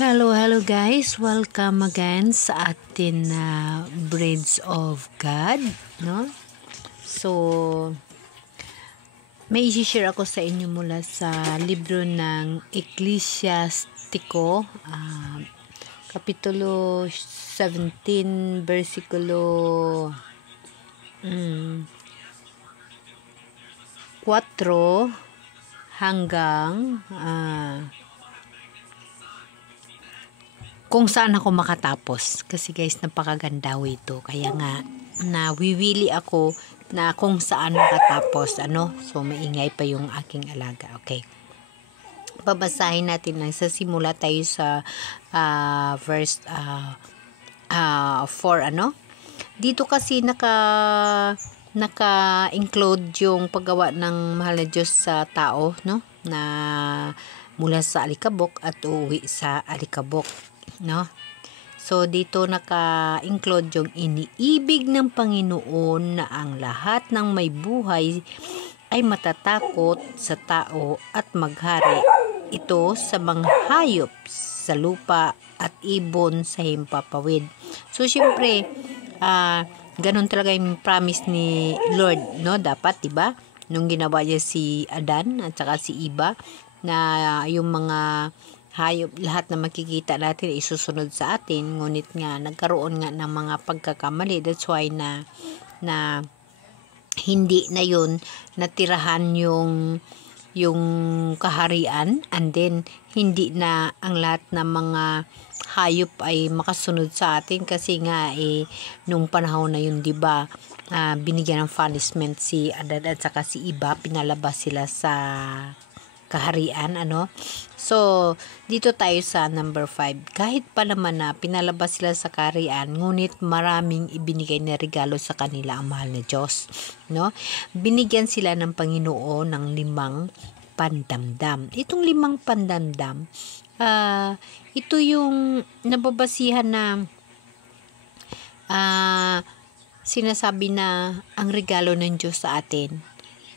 Hello guys. Welcome again sa atin na Bridge of God, no? So, may i-share ako sa inyo mula sa libro ng Ecclesiastico, kapitulo 17, versikulo 4 hanggang kung saan ako makatapos. Kasi guys, napakaganda ito. Kaya nga, nawiwili ako na kung saan makatapos. So, maingay pa yung aking alaga. Okay. Babasahin natin lang. Sa simula tayo sa verse 4. Dito kasi naka-include yung paggawa ng mahal na Diyos sa tao, no? Na mula sa alikabok at uuwi sa alikabok. No? So, dito naka-include yung iniibig ng Panginoon na ang lahat ng may buhay ay matatakot sa tao at maghari ito sa mga hayop sa lupa at ibon sa himpapawid. So, syempre, ganun talaga yung promise ni Lord, no? Dapat, diba? Nung ginawa niya si Adan at saka si Eva, na yung mga hayop, lahat na makikita natin isusunod sa atin, ngunit nga nagkaroon nga ng mga pagkakamali. That's why na hindi na yun natirahan yung kaharian, and then hindi na ang lahat ng mga hayop ay makasunod sa atin kasi nga nung panahon na yun, diba, binigyan ng punishment si Adan at saka si Eva, pinalabas sila sa kaharian, So, dito tayo sa number 5. Kahit pa naman na pinalabas sila sa kaharian, ngunit maraming ibinigay na regalo sa kanila ang mahal na Diyos, no? Binigyan sila ng Panginoon ng 5 pandamdam. Itong 5 pandamdam, ito yung nababasihan na sinasabi na ang regalo ng Diyos sa atin,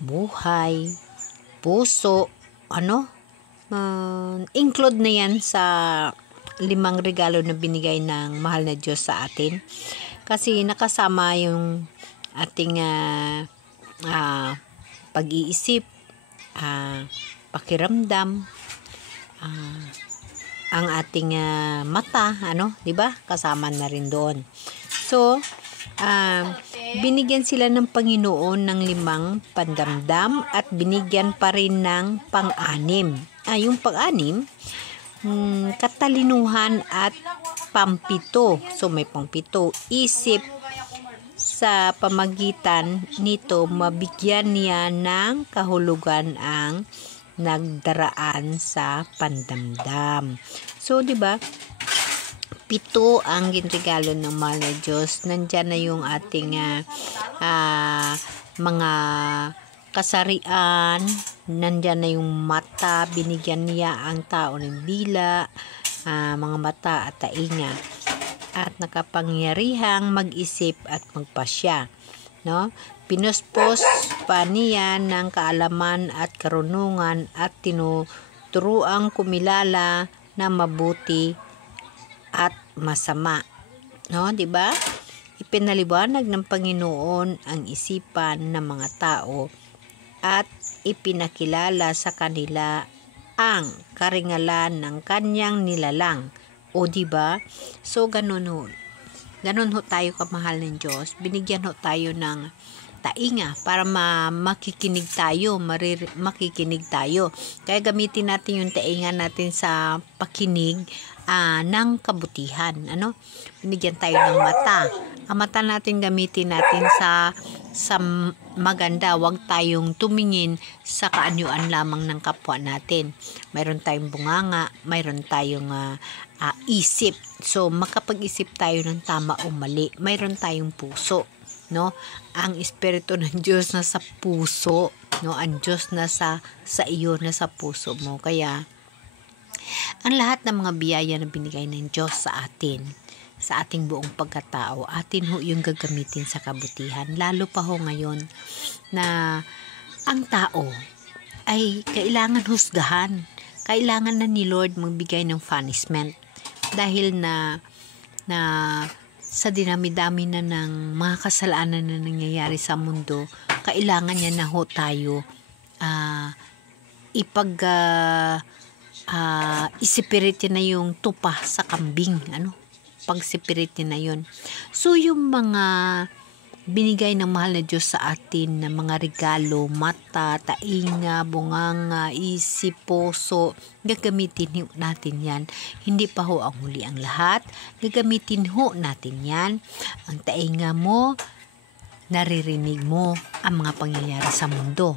buhay, puso, include na yan sa 5 regalo na binigay ng mahal na Diyos sa atin. Kasi nakasama yung ating pag-iisip, pakiramdam, ang ating mata, diba? Kasama na rin doon. So, binigyan sila ng Panginoon ng 5 pandamdam at binigyan pa rin ng pang-anim. Yung pang-anim, katalinuhan at pampito. So, may pampito. Isip, sa pamagitan nito, mabigyan niya ng kahulugan ang nagdaraan sa pandamdam. So, diba, 7 ang ginregalo ng mahal na Diyos. Nandyan na yung ating mga kasarian, nandyan na yung mata, binigyan niya ang tao ng dila, mga mata at tainga, at nakapangyarihang mag-isip at magpasya, no? Pinuspos pa niya ng kaalaman at karunungan at tinuturuang kumilala na mabuti at masama, no? Diba? Ipinaliwanag ng Panginoon ang isipan ng mga tao at ipinakilala sa kanila ang karingalan ng kanyang nilalang. O diba? So, ganun ho tayo kamahal ng Diyos. Binigyan ho tayo ng tainga para makikinig tayo, makikinig tayo. Kaya gamitin natin yung tainga natin sa pakinig ng kabutihan. Binigyan tayo ng mata. Ang mata natin gamitin natin sa maganda. Huwag tayong tumingin sa kaanyuan lamang ng kapwa natin. Mayroon tayong bunganga, mayroon tayong isip. So, makapag-isip tayo ng tama o mali. Mayroon tayong puso, no? Ang Espiritu ng Diyos nasa puso, no? Ang Diyos nasa iyo, nasa puso mo. Kaya, ang lahat ng mga biyaya na binigay ng Diyos sa atin, sa ating buong pagkatao, atin ho yung gagamitin sa kabutihan. Lalo pa ho ngayon na ang tao ay kailangan husgahan. Kailangan na ni Lord magbigay ng punishment. dahil na sa dinami-dami na ng mga kasalanan na nangyayari sa mundo, kailangan niya na ho tayo isipiritin na yung tupa sa kambing, pagsipiritin na yun. So yung mga binigay ng mahal na Diyos sa atin na mga regalo, mata, tainga, bunganga, isip, puso, gagamitin natin yan. Hindi pa ho ang huli ang lahat, gagamitin ho natin yan. Ang tainga mo, naririnig mo ang mga pangyayari sa mundo.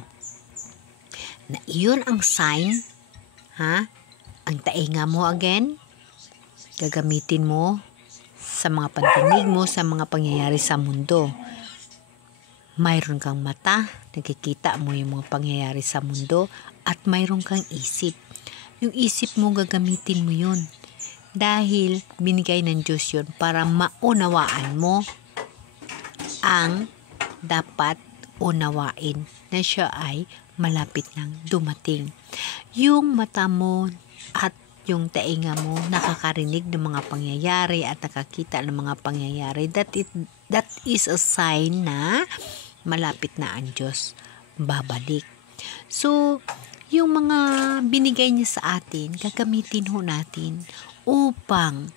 Na iyon ang sign, ang tainga mo again, gagamitin mo sa mga pandinig mo, sa mga pangyayari sa mundo. Mayroon kang mata, nakikita mo yung mga pangyayari sa mundo, at mayroon kang isip. Yung isip mo, gagamitin mo yun. Dahil binigay ng Diyos yun para maunawaan mo ang dapat unawain na siya ay malapit nang dumating. Yung mata mo at yung tainga mo nakakarinig ng mga pangyayari at nakakita ng mga pangyayari, that is a sign na malapit na ang Diyos babalik. So, yung mga binigay niya sa atin, gagamitin ho natin upang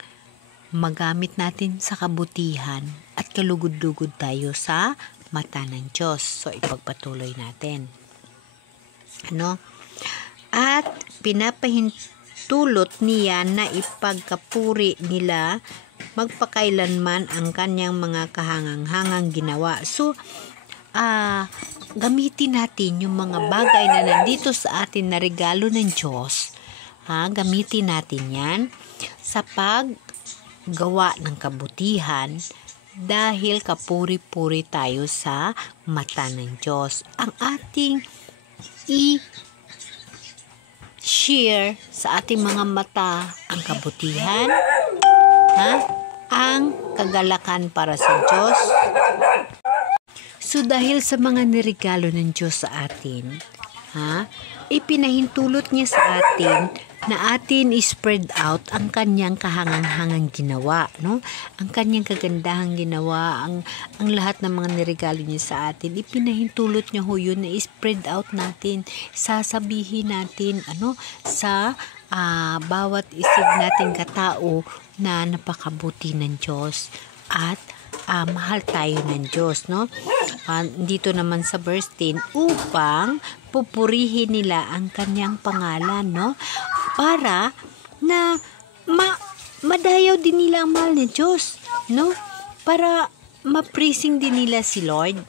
magamit natin sa kabutihan at kalugod-lugod tayo sa mata ng Diyos. So, ipagpatuloy natin. At pinapahintulot niya na ipagkapuri nila magpakailanman ang kanyang mga kahangang-hangang ginawa. So, gamitin natin yung mga bagay na nandito sa atin na regalo ng Diyos. Gamitin natin yan sa paggawa ng kabutihan dahil kapuri-puri tayo sa mata ng Diyos. Ang ating i-share sa ating mga mata ang kabutihan, ang kagalakan para sa Diyos. So dahil sa mga niregalo ng Diyos sa atin, ipinahintulot niya sa atin na atin i-spread out ang kanyang kahangang-hangang ginawa, Ang kanyang kagandahang ginawa, ang lahat ng mga niregalo niya sa atin, ipinahintulot niya ho yun na i-spread out natin, sasabihin natin, sa bawat isip nating katao na napakabuti ng Diyos at mahal tayo ng Diyos, dito naman sa verse 10, upang pupurihin nila ang kanyang pangalan, para na madayaw din nila ang mahal ng Diyos, para ma-praising din nila si Lord,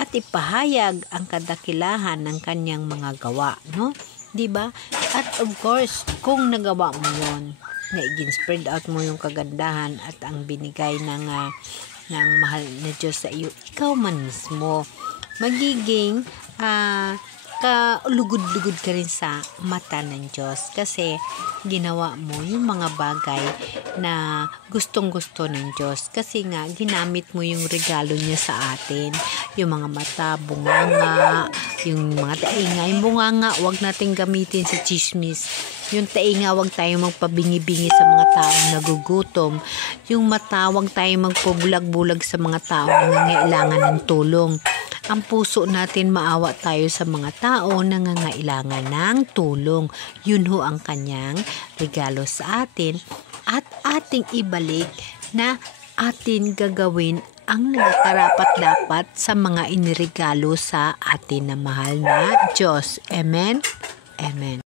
at ipahayag ang kadakilahan ng kanyang mga gawa, diba? At of course, kung nagawa mo yun, na i-spread out mo yung kagandahan at ang binigay ng mahal na Diyos sa iyo, ikaw man mismo magiging kalugod-lugod ka rin sa mata ng Diyos kasi ginawa mo yung mga bagay na gustong-gusto ng Diyos kasi nga ginamit mo yung regalo niya sa atin, yung mga mata, bunganga, yung mga tainga. Yung bunganga, wag natin gamitin sa chismis. Yung tainga, wag tayo magpabingi-bingi sa mga taong nagugutom. Yung mata, wag tayo magpabulag-bulag sa mga taong nangangailangan ng tulong. Ang puso natin, maawa tayo sa mga tao na nangangailangan ng tulong. Yun ho ang kanyang regalo sa atin at ating ibalik na atin gagawin ang nagkarapat-dapat sa mga iniregalo sa atin na mahal na Diyos. Amen? Amen.